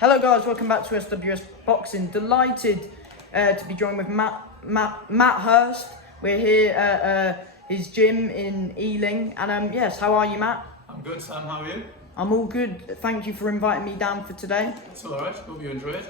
Hello guys, welcome back to SWS Boxing. Delighted to be joined with Matt Hirst. We're here at his gym in Ealing. And yes, how are you, Matt? I'm good, Sam. How are you? I'm all good. Thank you for inviting me down for today. It's all right. Hope you enjoy it.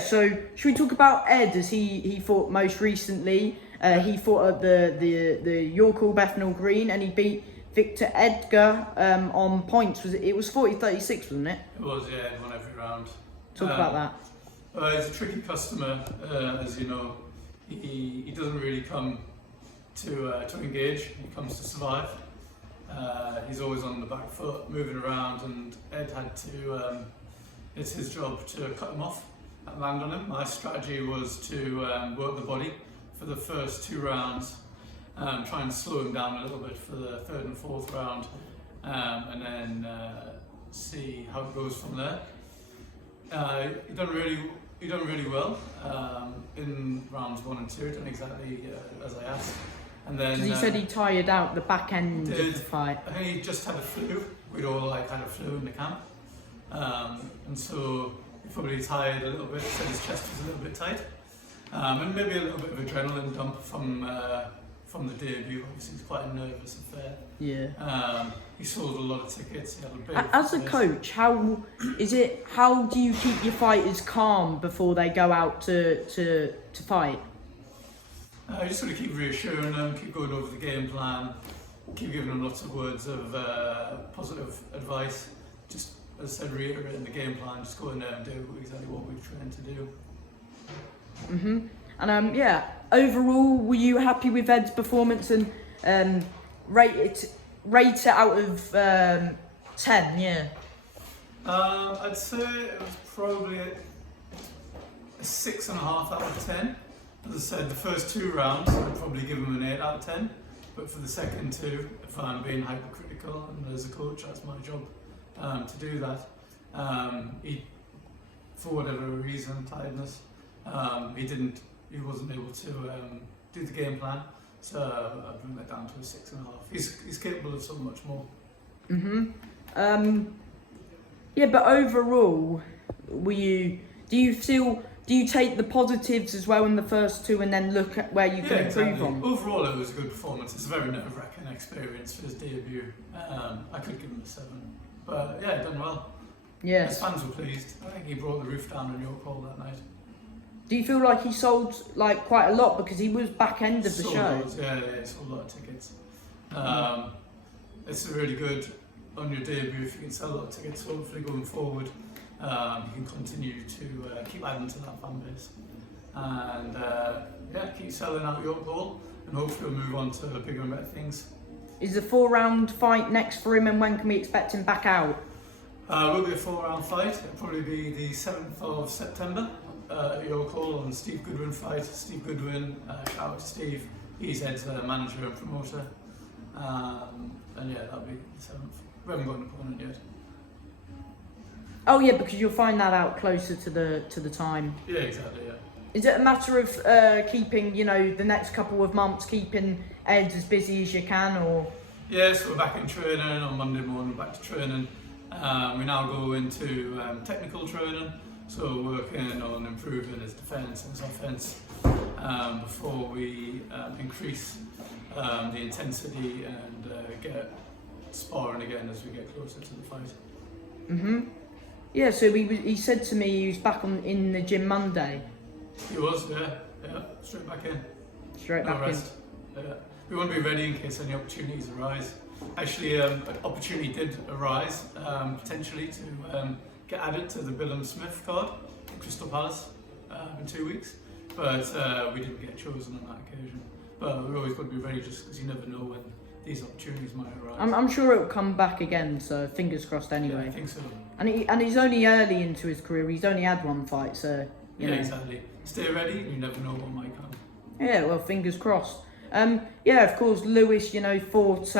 So should we talk about Ed as he fought most recently? He fought at the York Hall Bethnal Green and he beat Victor Edgar on points. It was 40-36, wasn't it? It was, yeah. He won every round. Talk about that. He's a tricky customer, as you know. He doesn't really come to engage. He comes to survive. He's always on the back foot, moving around, and Ed had to. It's his job to cut him off and land on him. My strategy was to work the body for the first 2 rounds. Try and slow him down a little bit for the 3rd and 4th round, and then see how it goes from there. He done really well in rounds 1 and 2. Done exactly as I asked. And then because he said he tired out the back end of the fight. I think he just had a flu. We'd all had a flu in the camp, and so he probably tired a little bit. Said his chest was a little bit tight, and maybe a little bit of adrenaline dump from the debut. Obviously, it's quite a nervous affair. Yeah. He sold a lot of tickets. He had a big As a coach, how do you keep your fighters calm before they go out to fight? You just sort of keep reassuring them, keep going over the game plan, keep giving them lots of words of positive advice. Just, as I said, reiterating the game plan, just go in there and do exactly what we've trained to do. And overall, were you happy with Ed's performance and rate it out of 10? Yeah. I'd say it was probably a 6.5 out of 10. As I said, the first 2 rounds I'd probably give him an 8 out of 10. But for the second 2, if I'm being hypercritical, and as a coach, that's my job to do that. He, for whatever reason, tiredness, he wasn't able to do the game plan, so I'd bring that down to a 6.5. He's capable of so much more. But overall, do you take the positives as well in the first 2 and then look at where you can improve on? Overall, it was a good performance. It's a very nerve-wracking experience for his debut. I could give him a 7, but yeah, done well. Yes. His fans were pleased. I think he brought the roof down in York Hall that night. Do you feel like he sold quite a lot because he was back end of the show? Yeah, he sold a lot of tickets. It's really good on your debut if you can sell a lot of tickets. Hopefully, going forward, you can continue to keep adding to that fan base, and keep selling out York Hall, and hopefully we'll move on to bigger and better things. Is the 4-round fight next for him, and when can we expect him back out? It will be a 4-round fight. It'll probably be the 7th of September at York Hall on Steve Goodwin fight. Steve Goodwin, shout out to Steve. He's Ed's manager and promoter. That'll be the 7th. We haven't got an opponent yet. Oh yeah, because you'll find that out closer to the time. Yeah, exactly. Yeah. Is it a matter of keeping, the next couple of months, keeping Ed as busy as you can, or? Yeah, so we're back in training on Monday morning. Back to training. We now go into technical training, so working on improving his defence and his offence before we increase the intensity and get sparring again as we get closer to the fight. Yeah, so he said to me he was back in the gym Monday. He was, yeah, straight back in. Straight no back rest. In. Yeah. We want to be ready in case any opportunities arise. Actually, an opportunity did arise, potentially to get added to the Billum Smith card at Crystal Palace in 2 weeks, but we didn't get chosen on that occasion. But we're always got to be ready just because you never know when these opportunities might arise. I'm sure it'll come back again, so fingers crossed anyway. Yeah, I think so. And he's only early into his career, he's only had 1 fight, so, you know. Exactly. Stay ready, you never know what might come. Yeah, well, fingers crossed. Of course, Lewis, fought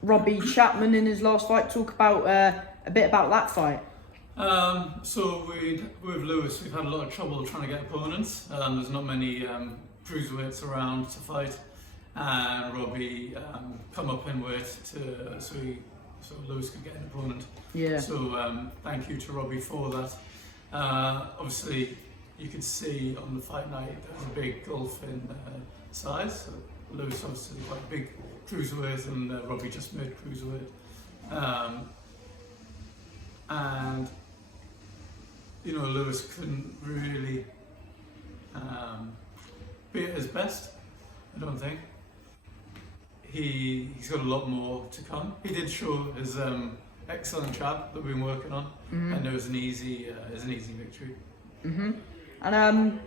Robbie Chapman in his last fight. Talk about a bit about that fight. So with Lewis, we've had a lot of trouble trying to get opponents. There's not many cruiserweights around to fight, and Robbie come up in weight, so so Lewis could get an opponent. Yeah. So thank you to Robbie for that. Obviously, you could see on the fight night there was a big gulf in size. So Lewis obviously quite big cruiserweight, and Robbie just made cruiserweight. And you know, Lewis couldn't really be at his best, I don't think. He's got a lot more to come. He did show his excellent jab that we've been working on, and it was an easy victory. And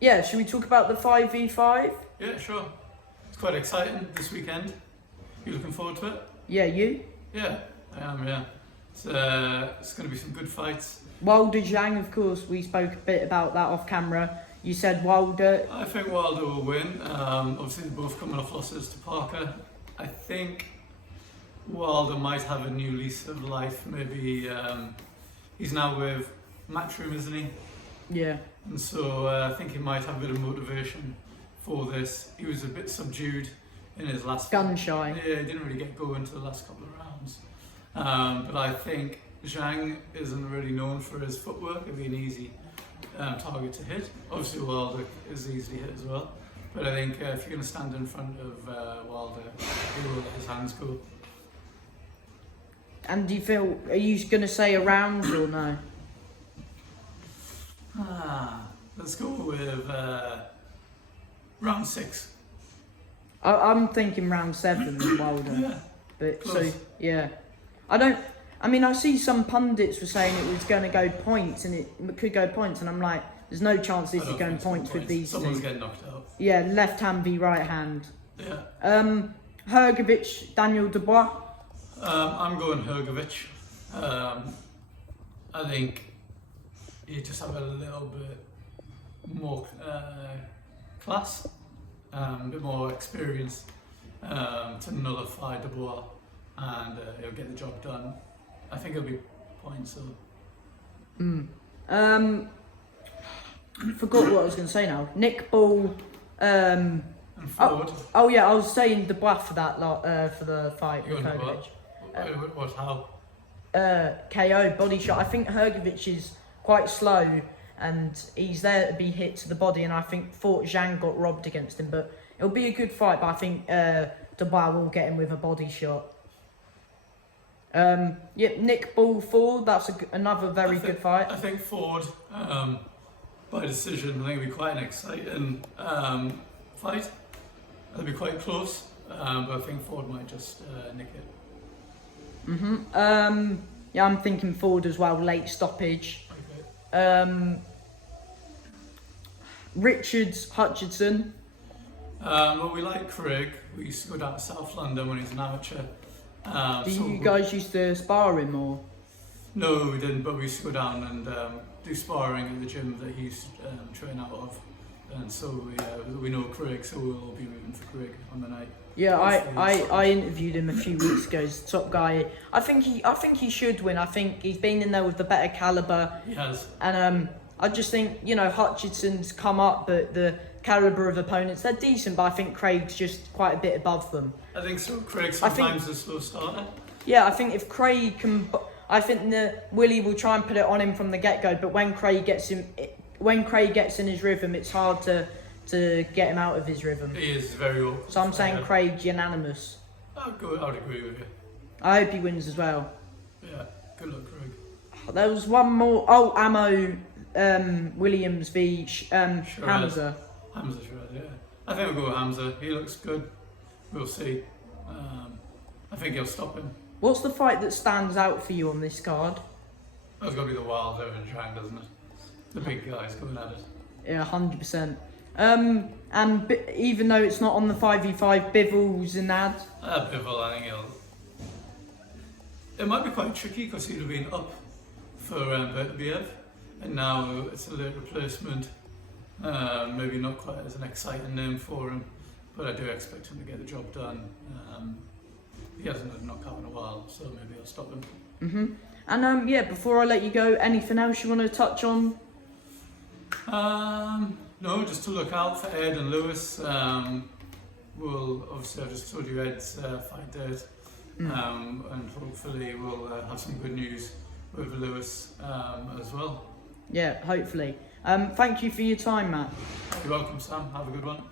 yeah, should we talk about the 5v5? Yeah, sure. It's quite exciting this weekend. You looking forward to it? Yeah, you? Yeah, I am. Yeah, it's going to be some good fights. Wilder Zhang, of course, we spoke a bit about that off camera. You said Wilder. I think Wilder will win. Obviously, they're both coming off losses to Parker. I think Wilder might have a new lease of life. Maybe he's now with Matchroom, isn't he? Yeah. And so I think he might have a bit of motivation for this. He was a bit subdued in his last gun shy. Yeah, he didn't really get going to the last couple of rounds. But I think Zhang isn't really known for his footwork. It'd be an easy target to hit. Obviously Wilder is easily hit as well. But I think if you're going to stand in front of Wilder, he will let his hands go. And do you feel, are you going to say a round or no? Let's go with round 6. I'm thinking round 7 with Wilder. Yeah. But Close. so, yeah. I see some pundits were saying it was going to go points, and it could go points, and I'm like, there's no chance this is going points with these Someone's two. getting knocked out. Yeah, left hand v right hand. Yeah. Hrgovic, Daniel Dubois. I'm going Hrgovic. I think you just have a little bit more class, a bit more experience to nullify Dubois, and he'll get the job done. I think it'll be points. Forgot what I was going to say now. Nick Ball. And Ford. Oh yeah, I was saying Dubois for that for the fight You're with going Hrgovic. What? How? KO, body shot. I think Hrgovic is quite slow and he's there to be hit to the body, and I think thought Zhang got robbed against him, but it'll be a good fight, but I think Dubois will get him with a body shot. Nick Ball Ford, that's another very good fight. I think Ford, by decision, I think it'll be quite an exciting fight. It'll be quite close, but I think Ford might just nick it. Yeah, I'm thinking Ford as well, late stoppage. Okay. Richards, Hutchinson. Well, we like Craig. We used to go down to South London when he was an amateur. Do you guys used to spar him or? No, we didn't, but we used to go down and do sparring at the gym that he used to train out of. And so we know Craig, so we'll be rooting for Craig on the night. Yeah, I interviewed him a few weeks ago. He's the top guy. I think he should win. I think he's been in there with the better caliber. He has. And I just think, Hutchinson's come up, but the caliber of opponents, they're decent, but I think Craig's just quite a bit above them. I think so. Craig sometimes is a slow starter. Yeah, I think if Craig can, I think Willie will try and put it on him from the get-go, but when Craig gets in his rhythm, it's hard to get him out of his rhythm. He is very awkward. So I'm saying Craig's unanimous. I would agree with you. I hope he wins as well. Yeah, good luck, Craig. There was one more. Oh, Ammo Williams v Hamza. Hamza, yeah. I think we'll go with Hamza. He looks good. We'll see. I think he'll stop him. What's the fight that stands out for you on this card? That's got to be the Wilder and Zhang, doesn't it? The big guys coming at it. Yeah, 100%. And even though it's not on the 5v5, Bivol and Ad. Bivol, I think it might be quite tricky because he'd have been up for Bertbiev, and now it's a late replacement. Maybe not quite as an exciting name for him, but I do expect him to get the job done. He hasn't had a knockout in a while, so maybe I'll stop him. And before I let you go, anything else you want to touch on? No, just to look out for Ed and Lewis. we'll obviously, I've just told you Ed's fight dirt, and hopefully we'll have some good news with Lewis as well. Yeah, hopefully. Thank you for your time, Matt. You're welcome, Sam. Have a good one.